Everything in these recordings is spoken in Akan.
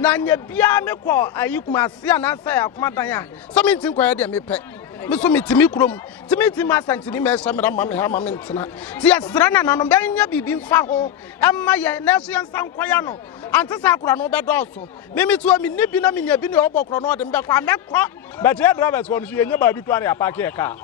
na nya bia me ko ayikumase anasa ya Akumadan ya so me ntin koye de me pe me so metimi krom timi asantini me hye me ma me ha ma me ntena ti yesra na nanom ben nya bibi mfa ho emma ye na so yensan koya no ante sa akora no be doso me mitu mi ni bi na me nya bi ne obokro no de me kwa me ko but here drivers ko no so ye nya ba bi to na park e car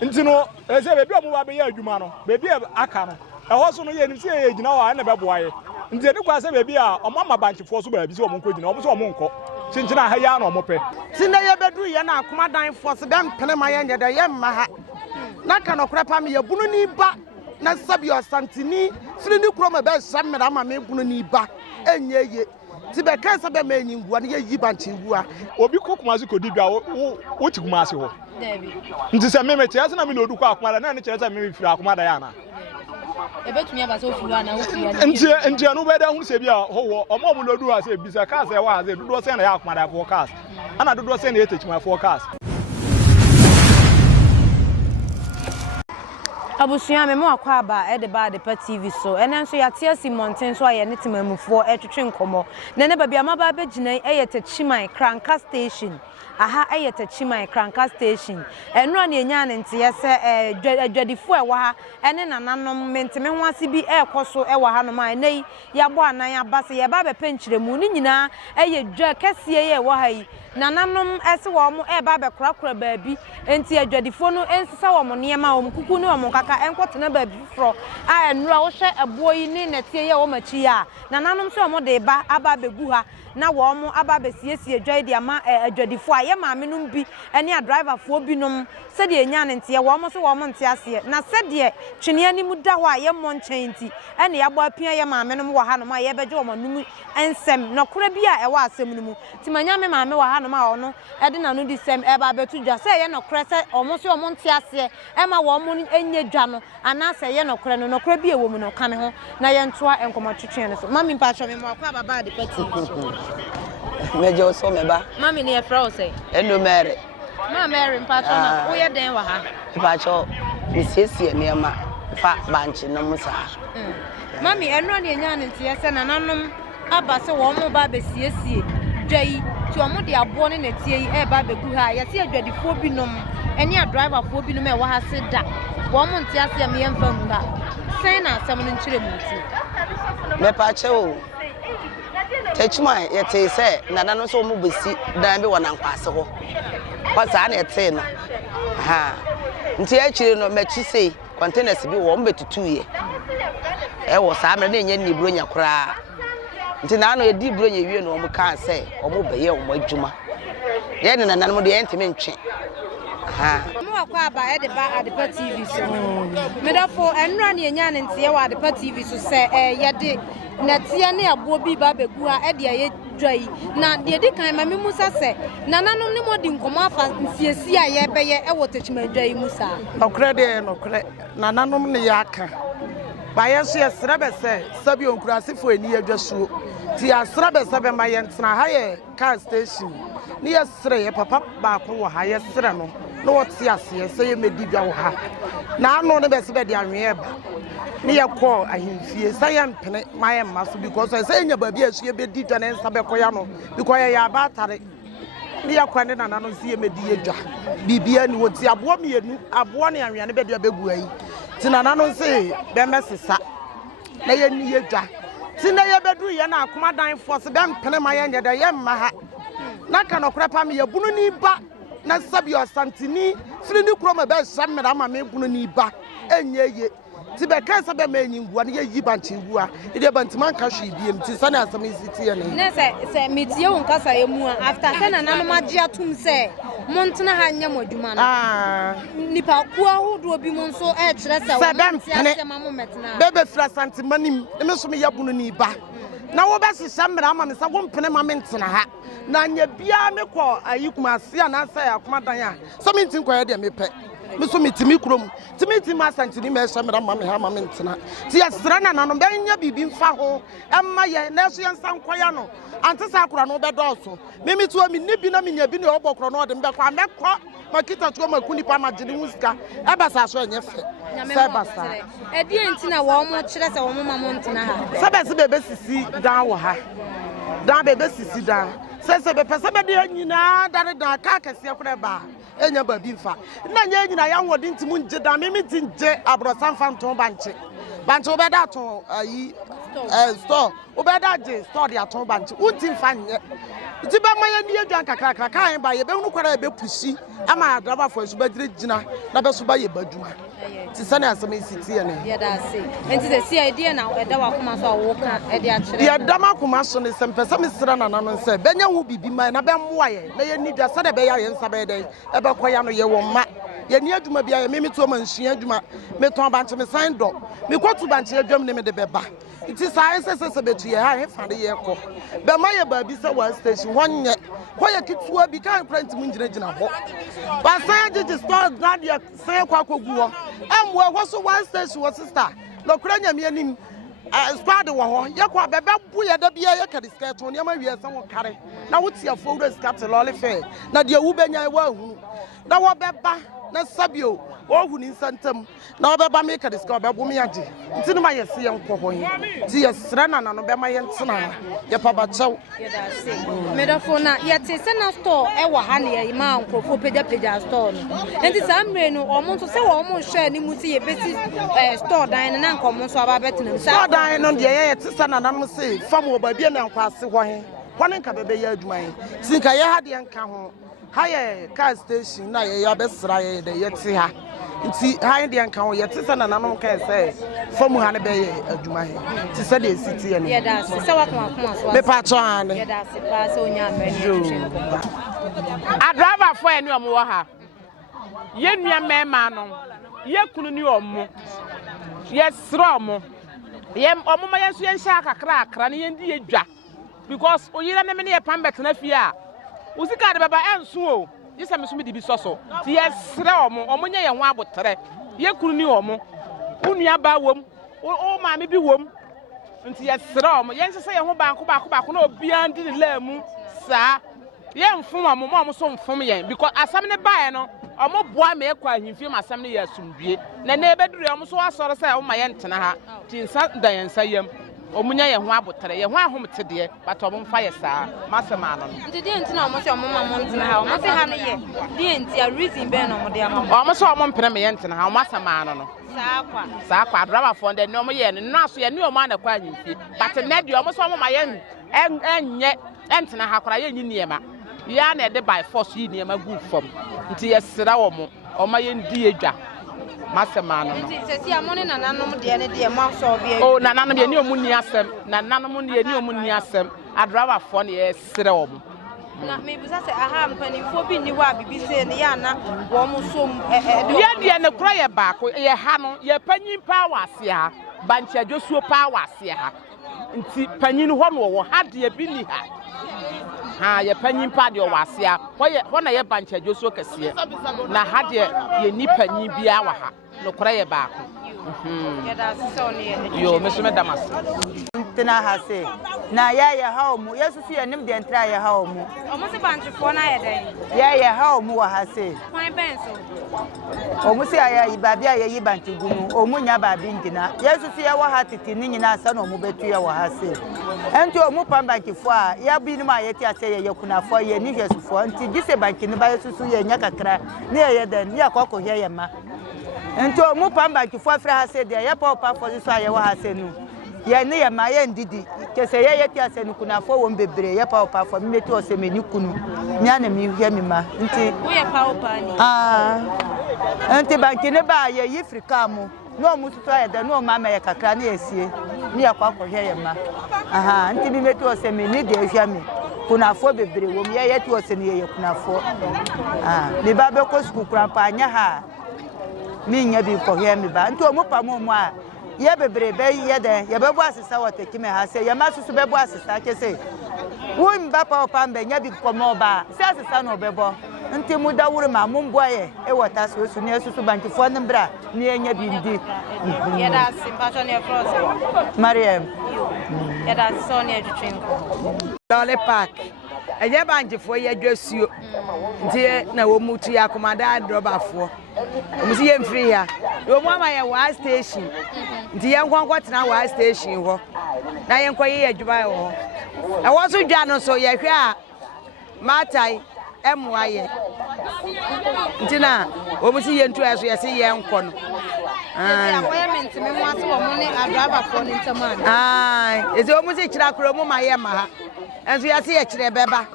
ntino e se bebi omo ba be ya adwuma no bebi aka no e ho so no ye ni se ye gina wa na be boaye nti eni kwa se bebi a omo ma banchefo so ba bi se omo nko gina omo so omo nko chinchina ha ya na omo pe ti na ye bedu ye na Akumadan force dem pene ma ye nyede ye mma ha na ka no kora me ye bunu ni ba na sabi osantini firi ni kuro me be shamira ma me bunu ni ba enye ye ti be kan se be ma enyingua na ye yi banchingua obi kokumase kodi bia wo ti kumase ho nti se me che ase na me no du kwa Akumadan na ne che se me firi Akumadan ya na ebetumi aba so furu ana wo furu ya nti anu be da hu se bia ho omo mo lodu ha se bisa ka se wa se dodo se na ya Akumadan forecast ana dodo se na Techiman forecast abusuya me mo akwa aba de ba de pa TV so enen so ya tiasi mountain so aye ne temamufo etwetwe nkomo ne ba bia maba be gina Techiman cranka station aha Techiman cranka station eno na enya ne nte se adwadifo e wa ha ene nananom menteme ho ase bi ekoso e wa ha no ma nei ya bo anan abase ye ba be penchiremu ni nyina dwa kese ye wa ha yi nananom ese wo mo ba be korakora baabi enti adwadifo no ensisa wo mo niema wo kuku ni wo mo kaka enkotena baabi fro a enura wo hwe ebo yi ni netie ye wo machi ya nananom so mo de ba aba begu ha na wo mo aba be siesie adwa de ama adwadifo a ye maame num bi ene a driver fo bi num se de enya ne ntie wo mo so wo mo ntie ase na se de twene ani mu da ho a ye mo nchen nti ene ya bo apia ye maame num wo ha no ma ye beje wo manum ensem no kora bi a e wa asem num ti manya me maame wo ha no ma ono e de na no di sem e ba betu dwa se ye no kora se o mo so mo ntie ase e ma wo mo enye dwa no ana se ye no kora bi e wo mu no ka me ho na ye ntoa enkomo twetwe ne so mami mpa hwe me mo akwa baba de pati mejo so meba mami ne e fra o se endo mere ma Mary mpacho na wo ye den wa ha mpacho misiesie niema fa banchi no musa mami eno na enya ne ntie se na nanom aba se wo mo ba be siesie dwai ti o mo de abo ne netie yi e ba begu ha ye se adwadifo bi nom eni a driver fo bi nom e wa ha se da wo mo ntie ase me ye mfa mu ha sen na asem no nkire mu nti me pache o Techiman ye te se nana no so mo besi dan bi wona nkwase ho kwasa na ete no ha nti akire no machi sei containers bi wo mbetutu ye e wo sa amre na enya ni bronya kura nti na no edi bronya wie no mo kan se o mo beye o mo adwuma ye ne nana mo de entime ntwe ha mo akwa aba e de ba Adepa TV so me da fo enra na enya ne ntie wa Adepa TV so se ye de na tia ne abo bi ba begu ha e de ye dwai na de di kan ma me musa se nananom ne modi nkomo afa nsiesi a ye beye e wo Techiman dwai musa okre de no kre nananom ne yaka ba ye so ye srebe se sabi onkurasefo eni adwasuo ti asrebe se be ma ye ntena ha ye car station ni ye sre ye papa ba ko wo ha ye sre no no what see ase say medi dwa wo ha na ano ne be se be de anwe ba ni ye call ahimfie say am pene my maso because say nya ba bi asu ye be di dwa ne nsa be koya no because ye ya ba tare ni ye kwa ne na no see medi ye dwa bibia ni wo ti abo mienu abo ne anwe ne be de abegu ayi ti na no say be mesesa na ye ni ye dwa ti na ye bedu ye na Akumadan force dem pene my ye de ye mma ha na ka no kora pa me ye bunu ni ba na sabi osantini firi ni kuro me be shamira ma me bunu ni ba enye ye ti be kan sabe ma enyingua ne ye yi banchingua e de bantiman ka hwe biem ti sane asam isiti ye ne se metie won kasa emu after se na nanom age atum se montena ha nya modwuma no nipa ku ahodo bi mo nso e kire se wo mentia ma mo metena bebe fra santimanim me so me ya bunu ni ba na wo be shamira ma me sa wo mpene ma mentena ha na nya bia me ko ayikumase anasa ya Akumadan a so me ntin koye de me pe me so metimi krom timi asantini me shamira ma me ha ma mentena ti yesra na nanom be nya bibi mfa ho emma ye na so yensan koya no ante sa akora no be doso me mitu mi ni bi na me nya bi ne obokro no de me kwa me ko makita tuo makuni pa magine musika e basa so enye fe se basa e di entina wo mo kire se wo mo ma mo ntena ha se be se bebe sisi dan wo ha dan bebe sisi dan se be pese be de nyina dare dan ka kese kure ba enya ba bi mfa na nya nyina ya nwodi ntimu nje dan me ti nje abrosan fanton banche obeda to ayi store obeda je store dia ton banche unti mfa nye ti ba maya ni adwan kakra kan ba ye be hunu kwara be pusi ama driver for so ba dire gina na be so ba ye baduma ti sane asem city ye ne ye da say enti the see idea na e da wa kuma so wo ka e de a kire ye da ma kuma so ne sem pese me sira na no se benya hu bibi ma na be moa ye na ye ni da sade be ya ye nsa be den e be koya no ye wo ma ye ni aduma bia ye me to ma nsua aduma me ton banche me sign do me kwotu banche adwam ne me de beba iti sai se betu ye ha he fa de ye ko be ma ye ba bi se one station wonye koye kituwa bi kan print mu ngina ho ba sai je store na de sai kwa kogu ho amwo ho so one station wo sister no kura nyame anim squad wo ho ye kwa bebe bu ye da bia ye ka disket on ye ma wie se wo kare na wo tia fo ro scat lolly fair na de wu benya wa hu na wo beba na sabio wo hu ni santam na wo beba me ka disket bebo me age ntinu ma ye se ye nko ho ti ye sra na no be ma ye ntena ye pa ba chew ye da se me da fo na ye te se na store e wa ha ne ye ma nkrofo peja store no enti samre no o mo nso se wo mo hwe ni mu ti ye beti store dan na nko mo nso aba betenam store dan no de ye te se na nam se fam wo ba bia na nkwase ho he kwone nka bebe ye adwuma he tinka ye ha de nka ho haye car station na ye ya besra ye de ye ti ha nti haye de nka ho ye ti se na nanom ka se famu ha ne be ye adwuma he ti se de city ye ne ye da se wa kuma so me pa to ane ye da se pa se onya amani a driver for eni omo wo ha ye nua mema no ye kunu ni omo ye sro omo ye omo ma ye so ye hia kakra ne ye ndi ye dwa because oyira ne me ne ye pambet na fie a usika de baba enso o yesa me so me di bi soso ti yesre omo nya ye ho abotre ye kunu ni omo unua ba wom o ma me bi wom nti yesre omo ye nsese ye ho baako na obi andi ne lamu sa ye mfom omo so mfom ye because asam ne bae no omo boa me ekwa ahimfie ma asam ne ye asumdue na ebeduru omo so asore say o ma ye ntena ha ti nsa da ye nsa yam omunya ye ho abotre ye ho ahomte de but omo mfa ye saa masema no nti de ntina omo se omo mamo ntena ha omo se ha no ye de nti a reason be no omo de amamo omo so omo mpene me ye ntena ha omo asema no saa kwa driver for de no omo ye no aso ye ne omo anakwa anyimfie but ne de omo so omo ma ye enye ntena ha kwara ye nyi niema ya na de by force yi niema gu fam nti ye sira omo ye ndi edwa masema no nti se si amone nananom de ne de ma so bi oh nananom ye ni omu ni asem nananom ne ye ni omu ni asem a driver for ne ye sira omo na me bisa se aha mpanifo bi ni wa bibi se ne ya na wo mo som ye de ne kro ye baako ye ha no ye panyin pa wase ha bancha josuo pa wase ha nti panyin ho no wo ha de bi ni ha ye panyin pa de wase ha ho na ye bancha josuo kese na ha de ye ni panyin bia wa ha no kro ye baako ye da so ne yo me so me damas tena ha se na ya ha omu yesu su yenim de ntra ya ha omu omo se banchefo na ye den ya ha omu wa ha se kwan benso omu se ya ibabia ya yi banchigunu omu nya ba bi ngina yesu su ya wa ha titi ni nyina asa na omu betu ya wa ha se enti omu pan banchefo a ya bi ni ma ye ti ase ye kunafo ye ni hwesufo enti gise banchi ni ba yesu su ye nya kakra ni ye den ya kokko hye ye ma enti omu pan banchefo afra ha se de ya pa fo so ya wa ha se nu ye ne ye ma ye ndidi kese ye ti ase nu kunafo wo mbebre ye pa fo mi meti o se meni kunu nya na mi hwe mi ma nti wo ye pa ni enti banki ne ba ye yi frika mu no mu tutu aye da no ma ye kakra na esie ni ya kwa hwe ye ma nti mi meti o se meni de hwe mi kunafo bebre wo mi ye ti o se ne ye kunafo mi ba be ko school krampa anya ha mi nya bi ko hwe mi ba nti o mu pa mu a ye bebre be ye de ye be bo asesa wo Techiman ha se ye ma susu be bo asesa ke se wo mba pa mbe nya bi komo ba se asesa no be bo nti mu da wuru ma mu mbo ye e wota so su ne susu banki fo ne bra ne nya bi ndi ye da simpatho ne frose Mariam ye da so ne adwetwenko Lolly Park eje banjifo ye dwasuo nti na wo mutu ya Akumadan drobafo omusi ye mfiri ya wo mu ama ye wa station nti ye nkwankwa tena wa station ho na ye nkwa ye adwuma ho e wo so dwa no so ye hwe a matai emwaye ntina o mu si ye ntu eso ye se ye nko no appointment me mo ase wo mo ne driver for ni Techiman eze o mu si kira kro mu ma ye ma ha enso ye se ye kire beba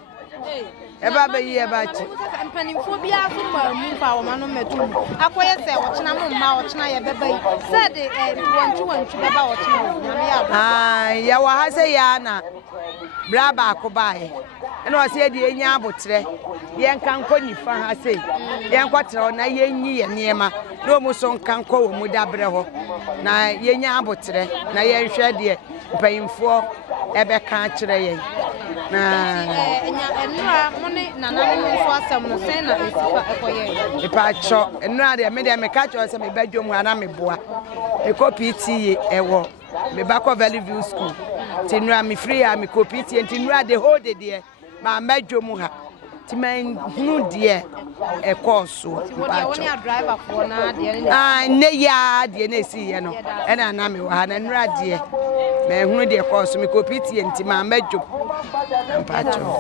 eba be yi eba chi mpanimfo bi aso ma mu fa wo ma no metu akoye se wo chena mo ma wo chena ye beba yi se de wontu beba wo chena na me ya ya wa ha se ya na braba akobae ena o se de enya abotre ye nka nko nifa ha se ye nkwotre na ye nyi ye niema na o mu so nka nko wo mu dabre ho na ye nya abotre na ye nhwe de mpanimfo ebe ka kire ye na enura mone nana no so asem no sen na esifa ekoye ipa cho enura de me ka cho se me badwom ana me boa me copy ti ewo me back of Valley View School tinura me free a me copy ti tinura de hold de ma madwom ha ti man hunu de e course ipa cho driver for na de ne ya de na esi ye no e na me wa na enura de me hunu de course me copy ti enti ma madwom ipa cho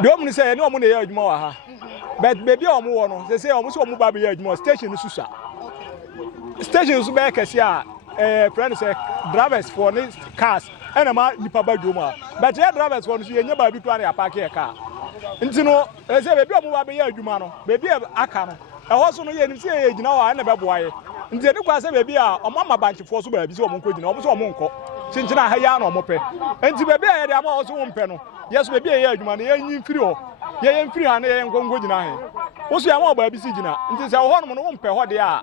Dom ni say no mo na ye adwuma wa ha. But baby o mo wo no say o mo so mo ba be ye adwuma station no susa. Station so be kese a friend say drivers for ni cars and ma nipa ba dwuma. But ye drivers for no so ye nya ba bi to na park ye car. Nti no say baby o mo ba be ye adwuma no baby aka no. E ho so no ye ni say ye gina wa na be boa ye. Nti ni kwa say baby a o ma banchefo so ba bi so o mo nko gina o so o mo nko. Chinchina ha ya na o mo pe. Nti baby a ye de ama o so wo mpe no. Yes, baby, ye adwuma na ye nyi mfiri ho. Ye mfiri ha na ye nkongo gina he. Wo so ya ma oba bi si gina. Nti se ho no no wo mpe ho de a.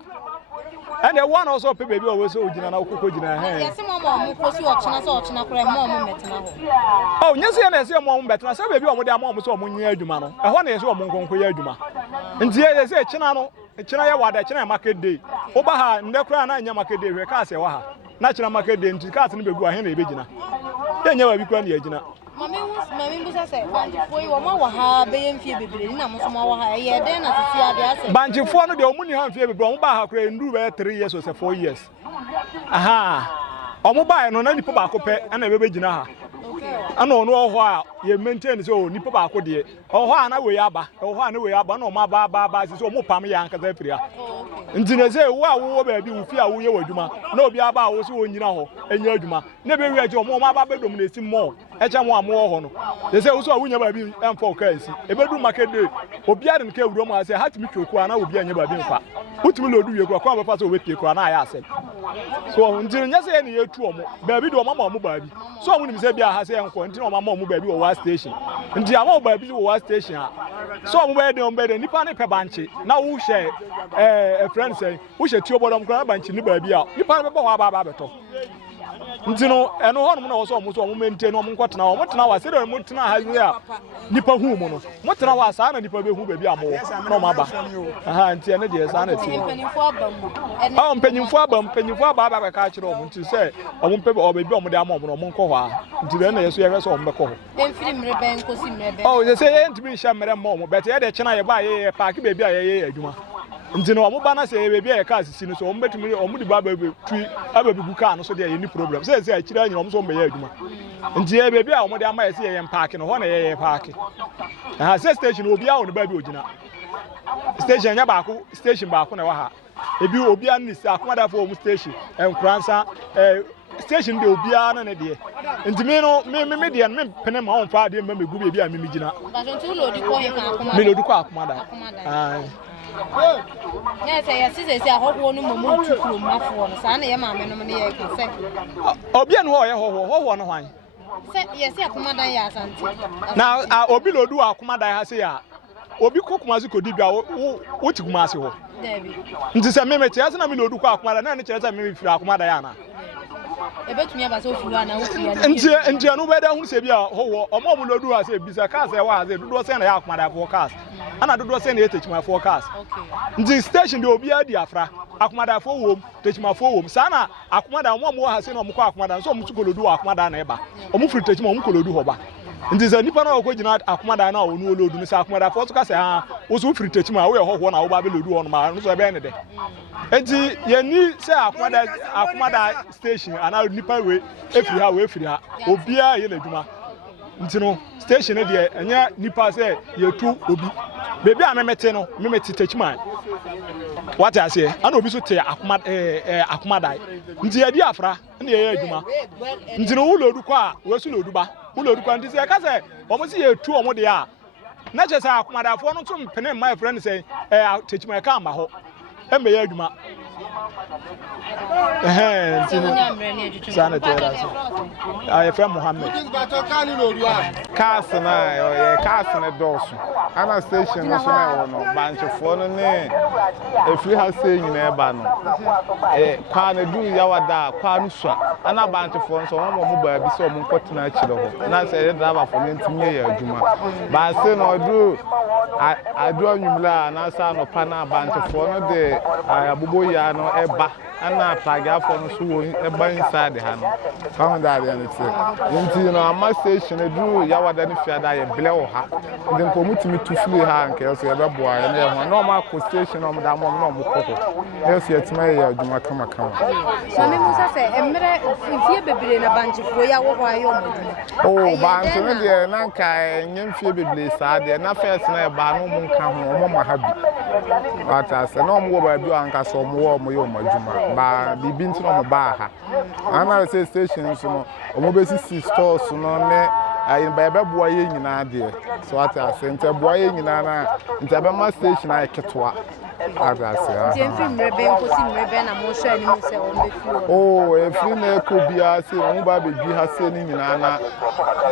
And the one also pe baby o so gina na okoko gina he. Yes, mo kosi o chena so o chena kura mo metena ho. Oh, nyese ya na se mo metena se baby o mo de ama o so o mo nyi adwuma no. E ho na ye se o mo nkonko ye adwuma. Nti ye se chena no, chena ye wada chena market day. Wo ba ha nde kura na nya market day we ka se wa ha. Na chena market day nti ka se ne begu a he na e be gina. Ye nya wa bi kura na ye gina. Mami busa se banjifo yi wo ma wa ha be yemfie bebre ni na mo so ma wa ha ye den na sisi ade ase banjifo no de omuni ha mfie bebre o ba ha kura ndu be 3 years or 4 years aha o mo ba no na nipa ba ko pe na be gina ha ana ono ho a ye maintain so nipa ba ko de o ho ana we aba o ho ana we aba na o ma ba so mo pam ya nka za firi a nti na say wo a wo ba bi wo fi a wo ye wadwuma na obi aba a wo so onyina ho enya adwuma na be wi aje o mo ma ba be dom na esi mo echa mo amo ho no they say wo so a wo nya ba bi emfa o ka esi e be du market day obi ade nka ewuro mo a say hatimi twoku ana obi anya ba bi mfa utimi lo du wie ko kwa ba fa so we pie ko ana aya ase so nti nya say na ye tu o mo ba bi do o ma mo ba bi so wo ni say bi a ha say enko nti na o ma mo ba bi wo wa station nti ama o ba bi wo wa station a so o mo ba de nipa ne pe banche na wo hye friend say wo hye ti obodom kra banche ni ba bi a nipa ne be ho aba beto nti no eno ho no na wo so mo mente no mo nkotena wo motena wa se de mo tena ha yi a nipa hu mo no motena wa sa na nipa be hu ba bi amowo na mo aba aha nti ene de sa na ti mpanyimfo aba ka kire o mo nti se o mo pebe o ba bi o mo de ama o mo nko ho a nti de na yeso ye so o mo be ko ho emfiri mrebe nkosi mrebe oh they say ye ntimi hye mre mo mo bet ye de chena ye ba ye park be bi a ye adwuma nti no o mo ba na se ye be ye ka sisi no so o mo betumi o mo di ba ba tu aba bi gu ka no so de ye ni problem say akira anyi o mo so mo ye adwuma nti ye be bi a o mo de ama ye se ye park no ho na ye park aha say station obi a o no ba bi ogina station nya ba ko station ba ko na wa ha ebi obi an ni sa Akumadan for o station enkransa station de obi a na ne de nti me no me de me pene ma on fa de me gu be bi a me gina ba so lo di ko ye kan Akumadan me lo di ko Akumadan yes say ahoho no mo tukuru mafo no sa na ye ma me no ne ye kan se obi an ho ye ho no hwan se yes Akumadan ya asante na obi lo du Akumadan ha se ya obi kokumazi kodi bia wo tikumase ho David nti se me tia se na me lo du ko Akumadan na ne kire se me firi Akumadan ya na ebetumi aba so furu ana wo furu nti anu be da hu se bia ho o mo lo du ha se bisa ka se wa ha se dudu se na ya Akumadan for cars ana dudu se na ye Techiman for cars nti station de obi adi afra Akumadan for wo Techiman for wo sa na Akumadan mo ha se na mo ko Akumadan so mo su ko lo du Akumadan na e ba o mo firi Techiman o mo ko lo du ho ba nti sɛ nipa na ɔkɔ gyina Akumadan na ɔno olodu no sɛ Akumadan fo so ka sɛ ha wo so firi Techiman wo yɛ hɔhɔ na wo ba be lodu hɔ no ma no so ɛbɛn ne de enti yɛni sɛ Akumadan station ana nipa we efiri ha we efiri ha obia yɛ n'adwuma nti no station ne de ɛnya nipa sɛ yɛtu obi bebi a memete no memete Techiman what I say ana obi so te Akumadan nti yɛdi afra na yɛyɛ adwuma nti no wo lodu kɔ a wo so lodu ba ulo dukwa nti se ka se omo si ye tu omo de a na che se Akumadan fo no to mpene my friend say Techiman ka ma ho e me ya adwuma nti no sana te ra so I friend Muhammad cars na dosu ana station no so na wo no banchefo no ne efri ha se nyina eba no kwa na du yawada kwa no sua ana banchefo no so mo ba bi so mo nkotena akire ho na se driver fo no ntimi ye adwuma ba se no du adu anwumla na sa no pa na banchefo no de abubo ya no eba ana plagya fo no so wo eba inside ha no ka ho da ya ne se nti no ama station du yawada ne fiada ye blewo ha ndi nko mutimi tu fili ha nke so ye beboa ye ne ho na ma ko station no da mo no mo koko ne so yetima ye adwuma kama so me musa se emre fie bebere na banchefo ya wo ho ayo mo bancho ne de na nka nyem fie bebere sa de na first na e ba no mo nka ho mo ma ha bi ata se no mo wo ba bi anka so mo wo mo ye mo adwuma ba bibi nti no mo ba ha ana se station so no mo be si stores no ne ayi ba be boa ye nyina de so ata se nte boa ye nyina na nte be ma station ay ketwa ata se ti enfiri mrebe nkosi mrebe na mo hwa ni mo se o be fi efiri na ko bia se mo ba be dwi ha se ni nyina na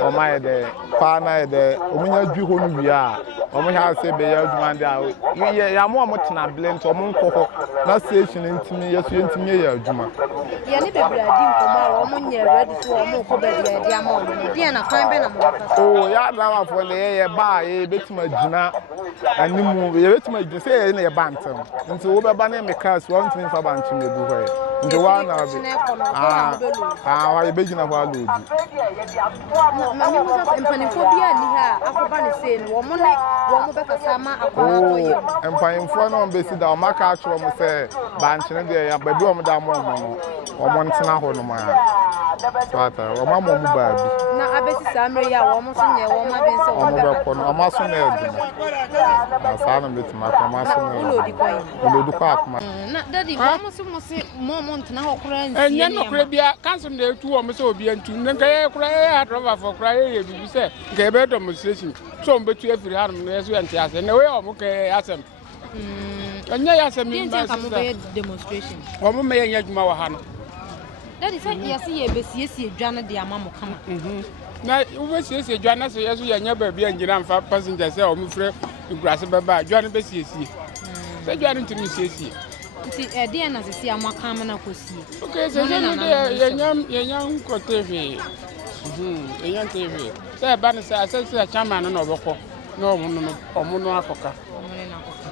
o ma ye de pa na ye de o munya dwi ho no wia o mo ha se be ya adwuma de a ya mo tena blend o mo nkoko na station ntimi yeso ntimi ya adwuma ye ne bebra di nkoma o mo nya ready so o mo ko be de dia ma o no dia na kwan be na mo ya driver for le ye ba ye betima gina animu ye betima gina se ye na ye ba ntem nti wo be ba na me cars wo ntimi fa ba ntem ebu ho ye nti wa na be wa ye be gina ho alodu ma me mo so empanifobia ni ha akoba ne se no wo mo be kasa ma akona to ye empanifo no be si da o maka atro mo se ba ntem de ya ba bi o mo da mo no o mo ntena ho no ma Fata, o ma mo mu ba bi. Na abesi samre ya wo mo so nye wo ma ben se wo be ko no ama so na edu. Asa na beti ma ko ma so na. Ulo di ko akuma. Na daddy wo mo so mo se mo ntena ho kura nsi. Enye no kura bia kanso na etu wo mo se obi antu. Nka ye kura ye driver for kura ye bibi se nka be demonstration. So mo betu afiri ha no yeso ente ase. Na we o mo ke asem. Enye ya asem mi ba se demonstration. Wo mo me ye adwuma wa ha no. Daddy say yes ye besiesie dwane de ama mo kama. Na wo besiesie dwane so yeso ye nya ba bia ngina mfa passenger say o mo frɛ nkurase baba dwane besiesie. Say dwane ntimi siesie. Nti de na sisi amaka ma na kosie. Okay, so ye nya nko TV. Ye TV. Say ba ne say chairman no obekọ na omo no akoka.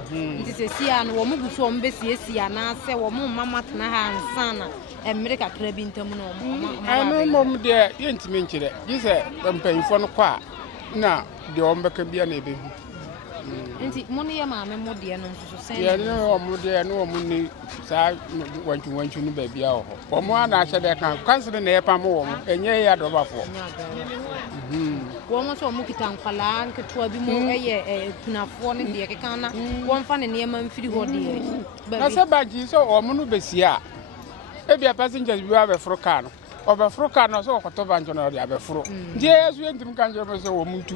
Nti sisi an wo mo guso o mbesiesie na se wo mo mama tena ha ansana America krabi ntam no ano mom de ye ntimi nkire gise mpanfo no kwa na de o mbeka bia na ebehu nti mo ne ye maame mo de no nso sen ye no mo de no mo ni sa wanchu no ba bia ho o mo ana ahye de kan kansere na ye pam wo mo enye ya dobafo wo mo so mo kita nkwala nketo abi mo eye kunafo ne de keka na wo mfa ne ne ma mfiri ho de na se baji so o mo no besia ebia passengers bi abefro car no obefro car no so okoto banjo na de abefro die yesu entim kanjo mo so wo muntu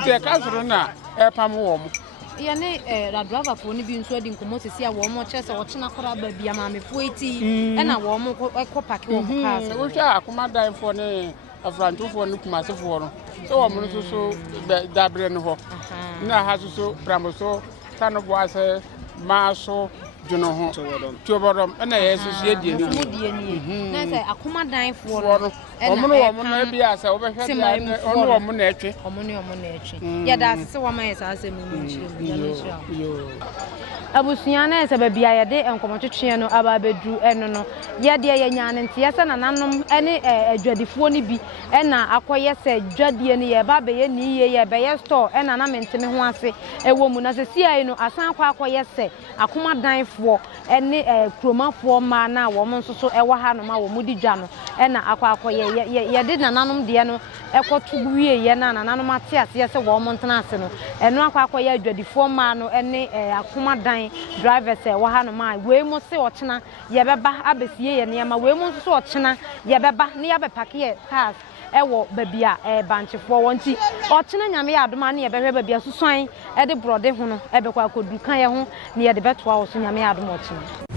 nti ka soro na epam wo mo ya ne la driver fo ni bi nso adi nkomo sesi a wo mo chese wo chena kora ba bia ma me fo eti e na wo mo ko pack wo car so wo hwa Akumadan fo ne afranto fo ne kumase fo no so wo mo so dabre no ho na ha so pramoso tano boase maso Juno ho to bodom na yesu sie die ni na say Akumadan fo Omo na bia say obehwe dia omo na etwe. Omo na etwe. Ya da se wo ma yesa asem mu nchire. Yo. Abusunya na ese ba bia ye de enkomotwetwe no aba bedu eno no. Ye de ye nyaane nte ye se nananom ene adwadifo ni bi ena akoye se dwadie ni ye ba be ye ni ye be ye store ena na menteme ho ase ewo mu na se siai no asan akoye se Akumadanfo ene kromafo ma na wo mo nso so ewo ha no ma wo mudi dwa no ena akoye ye de nananom de no ekotu wie ye na nananom ate ase se wo mo ntena ase no eno akoye adwadifo ma no ene Akumadan drivers wo ha no ma we mo se ochena ye beba abesie ye ne ma we mo nso so ochena ye beba ne ya be pake cars ewo babia banchefo wonti ochena nyame ya adoma ne ye behwe babia susuan e de brode ho no e be kwa kodu kan ye ho ne ye de betoa wo so nyame ya adoma ochena